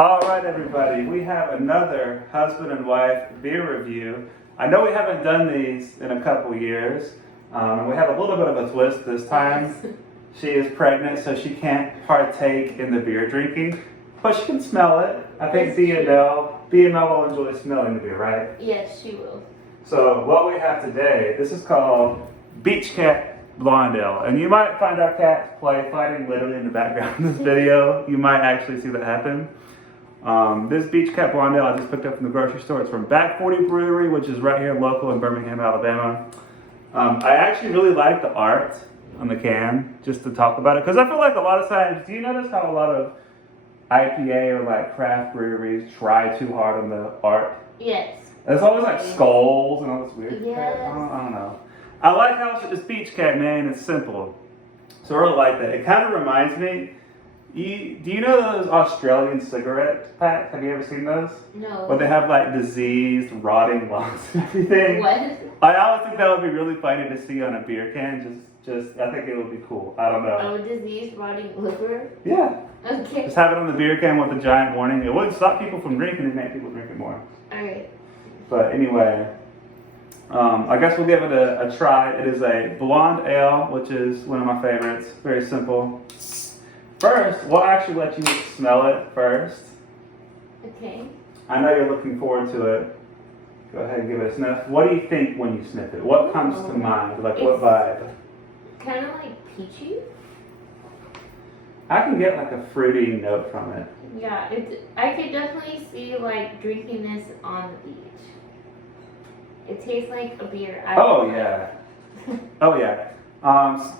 All right, everybody, we have another husband and wife beer review. I know we haven't done these in a couple years, and we have a little bit of a twist this time. She is pregnant, so she can't partake in the beer drinking, but she can smell it. I think BML will enjoy smelling the beer, right? Yes, she will. So what we have today, this is called Beach Cat Blonde Ale, and you might find our cats fighting literally in the background of this video. You might actually see that happen. This Beach Cat Blonde Ale I just picked up from the grocery store. It's from Back 40 Brewery, which is right here local in Birmingham, Alabama. I actually really like the art on the can, just to talk about it, because I feel like a lot of times, do you notice how a lot of IPA or like craft breweries try too hard on the art? Yes. It's always like skulls and all this weird Yes. crap. I don't know. I like how this Beach Cat, man, it's simple. So I really like that. It kind of reminds me, do you know those Australian cigarette packs? Have you ever seen those? No. Where they have like diseased, rotting lungs and everything. What? I always think that would be really funny to see on a beer can. I think it would be cool. I don't know. Oh, disease, rotting liver? Yeah. Okay. Just have it on the beer can with a giant warning. It wouldn't stop people from drinking, it make people drink it more. Alright. But anyway, I guess we'll give it a try. It is a blonde ale, which is one of my favorites. Very simple. First, we'll actually let you smell it first. Okay. I know you're looking forward to it. Go ahead and give it a sniff. What do you think when you sniff it? What comes to mind? Like what vibe? Kind of like peachy. I can get like a fruity note from it. Yeah, I could definitely see like drinking this on the beach. It tastes like a beer. Oh yeah. Oh yeah.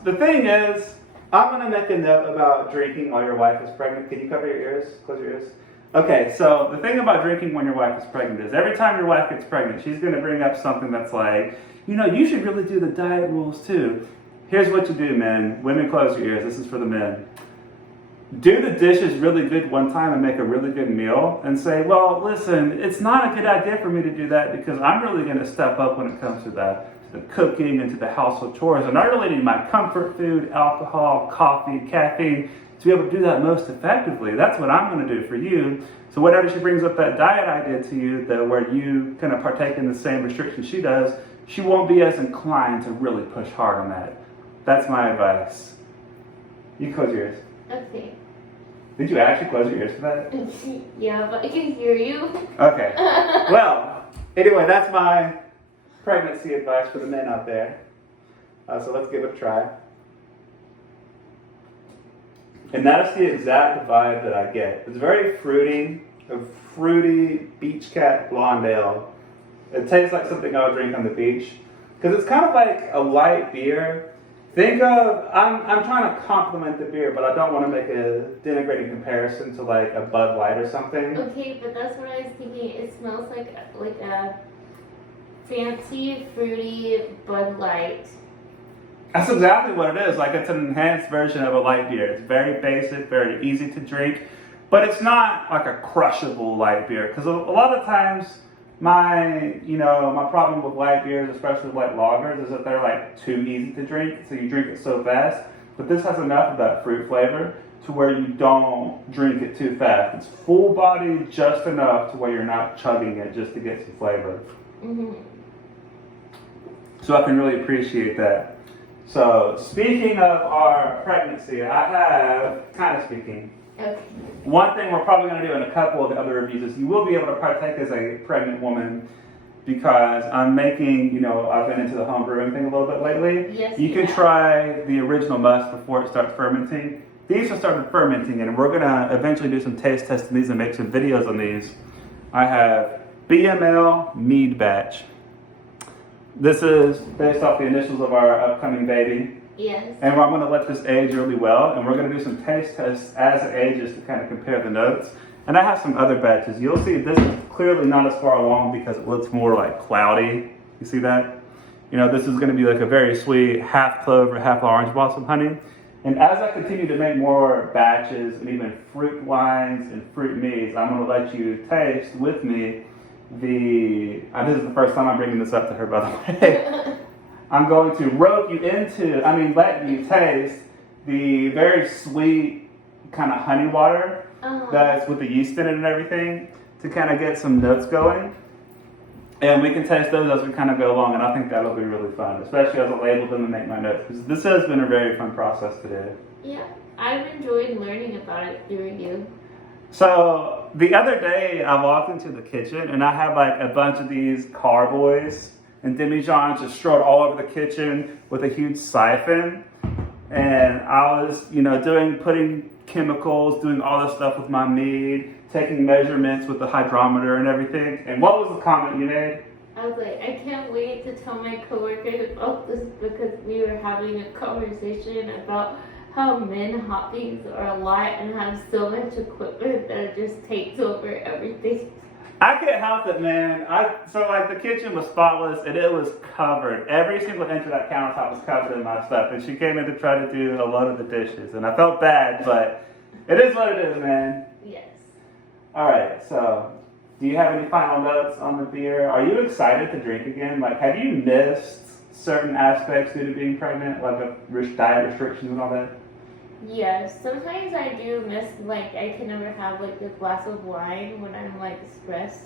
The thing is, I'm gonna make a note about drinking while your wife is pregnant. Can you cover your ears? Close your ears. Okay, so the thing about drinking when your wife is pregnant is every time your wife gets pregnant, she's gonna bring up something that's like, you should really do the diet rules too. Here's what you do, men. Women, close your ears. This is for the men. Do the dishes really good one time and make a really good meal and say, well, listen, it's not a good idea for me to do that because I'm really going to step up when it comes to the cooking and to the household chores. And I really need my comfort food, alcohol, coffee, caffeine to be able to do that most effectively. That's what I'm going to do for you. So whenever she brings up that diet idea to you, where you kind of partake in the same restrictions she does, she won't be as inclined to really push hard on that. That's my advice. You close your ears. Okay. Did you actually close your ears for that? Yeah, but I can hear you. Okay. Well, anyway, that's my pregnancy advice for the men out there. So let's give it a try. And that is the exact vibe that I get. It's very fruity, a fruity Beach Cat Blonde Ale. It tastes like something I would drink on the beach. Because it's kind of like a light beer. Think of, I'm trying to compliment the beer, but I don't want to make a denigrating comparison to like a Bud Light or something. Okay, but that's what I was thinking. It smells like a fancy, fruity Bud Light. That's exactly what it is. Like it's an enhanced version of a light beer. It's very basic, very easy to drink, but it's not like a crushable light beer. Because a lot of times, my problem with light beers, especially light lagers, is that they're like too easy to drink, so you drink it so fast. But this has enough of that fruit flavor to where you don't drink it too fast. It's full body just enough to where you're not chugging it just to get some flavor. Mm-hmm. So I can really appreciate that. So speaking of our pregnancy, Okay. one thing we're probably going to do in a couple of the other reviews is you will be able to partake as a pregnant woman because I'm making, I've been into the home brewing thing a little bit lately. Yes, you can try the original must before it starts fermenting. These have started fermenting and we're going to eventually do some taste testing these and make some videos on these. I have BML Mead Batch. This is based off the initials of our upcoming baby. Yes. And I'm going to let this age really well, and we're going to do some taste tests as it ages to kind of compare the notes. And I have some other batches. You'll see this is clearly not as far along because it looks more like cloudy. You see that? This is going to be like a very sweet half clover, half orange blossom honey. And as I continue to make more batches and even fruit wines and fruit meads, I'm going to let you taste with me this is the first time I'm bringing this up to her, by the way. I'm going to let you taste the very sweet kind of honey water that's with the yeast in it and everything to kind of get some notes going. And we can taste those as we kind of go along, and I think that'll be really fun, especially as I label them and make my notes, because this has been a very fun process today. Yeah, I've enjoyed learning about it through you. So the other day I walked into the kitchen and I had like a bunch of these carboys and demijohns just strode all over the kitchen with a huge siphon. And I was, putting chemicals, doing all this stuff with my mead, taking measurements with the hydrometer and everything. And what was the comment you made? I was like, I can't wait to tell my coworkers about this because we were having a conversation about how men hoppings are a lot and have so much equipment that it just takes over everything. I can't help it, man. So the kitchen was spotless and it was covered. Every single inch of that countertop was covered in my stuff. And she came in to try to do a load of the dishes. And I felt bad, but it is what it is, man. Yes. All right, so do you have any final notes on the beer? Are you excited to drink again? Like, have you missed certain aspects due to being pregnant, like diet restrictions and all that? Yes, sometimes I do miss, I can never have, a glass of wine when I'm, stressed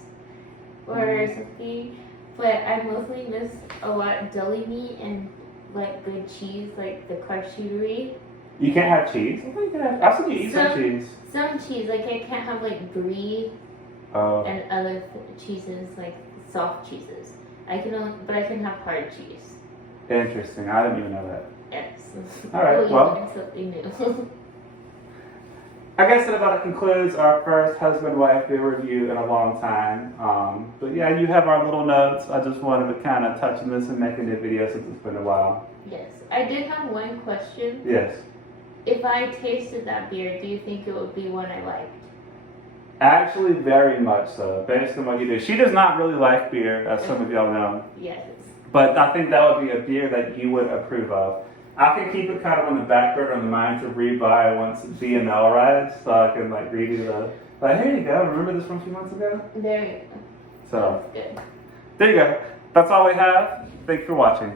or something. But I mostly miss a lot deli meat and, good cheese, the charcuterie. You can't have cheese? I've seen you eat some cheese. Some cheese, I can't have, brie and other cheeses, soft cheeses. I can have hard cheese. Interesting. I didn't even know that. Yes. All right, well. Something new. I guess that about concludes our first husband-wife beer review in a long time. But yeah, you have our little notes. I just wanted to kind of touch on this and make a new video since it's been a while. Yes. I did have one question. Yes. If I tasted that beer, do you think it would be one I liked? Actually, very much so, based on what you do. She does not really like beer, as some of y'all know. Yes. But I think that would be a beer that you would approve of. I can keep it kind of on the back burner on the mind to rebuy once BML arrives, so I can redo here you go, remember this from a few months ago? There you go. So, That's good. there you go. That's all we have. Thank you for watching.